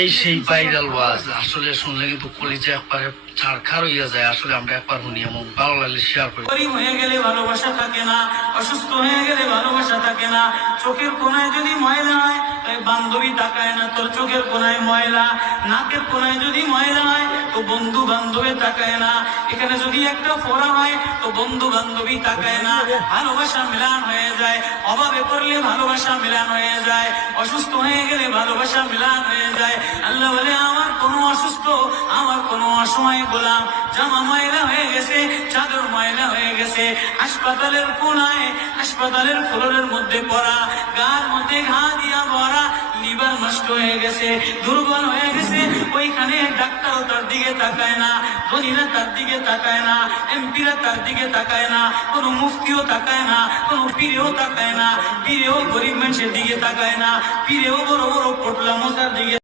এই সেই ভাইরাল ওয়াজ আসলে শুনলে কিন্তু কলিজা একবারে ছাড়খার হইয়া যায়। আসলে আমরা একবার শুনি এবং ভালো লাগলে শেয়ার করি। হয়ে গেলে ভালোবাসা থাকে না, অসুস্থ হয়ে গেলে ভালোবাসা থাকে না। চোখের কোনায় যদি ময়লা হয় বান্ধবী তাকায় না, তোর চোখের কোনায় ময়লা। নাকের কোনায় যদি ময়লা হয় তো বন্ধু বান্ধবী তাকায় না। এখানে যদি একটা ফোড়া হয় তো বন্ধু বান্ধবী তাকায় না। ভালোবাসা মিলান হয়ে যায়, অভাবে পড়লে ভালোবাসা মিলান হয়ে যায়, অসুস্থ হয়ে গেলে ভালোবাসা মিলান হয়ে যায়। আল্লাহ বলে আমার কোনো অসুস্থ, আমার কোনো অসময় গোলাম জামা ময়লা হয়ে গেছে, চাদর ময়লা হয়ে গেছে, হাসপাতালের কোনায় হাসপাতালের ফ্লোরের মধ্যে পড়া, গার মধ্যে ঘা দিয়া ভরা, লিভার নষ্ট হয়ে গেছে, দুর্বল হয়ে গেছে। ওইখানে ডাক্তারও তার দিকে তাকায় না, ধনীরা তার দিকে তাকায় না, এমপিরা তার দিকে তাকায় না, কোনো মুফতিও তাকায় না, কোনো পীরেও তাকায় না। পীরেও গরিব মানুষের দিকে তাকায় না, পীরেও বড় বড় পোটলা মশার দিকে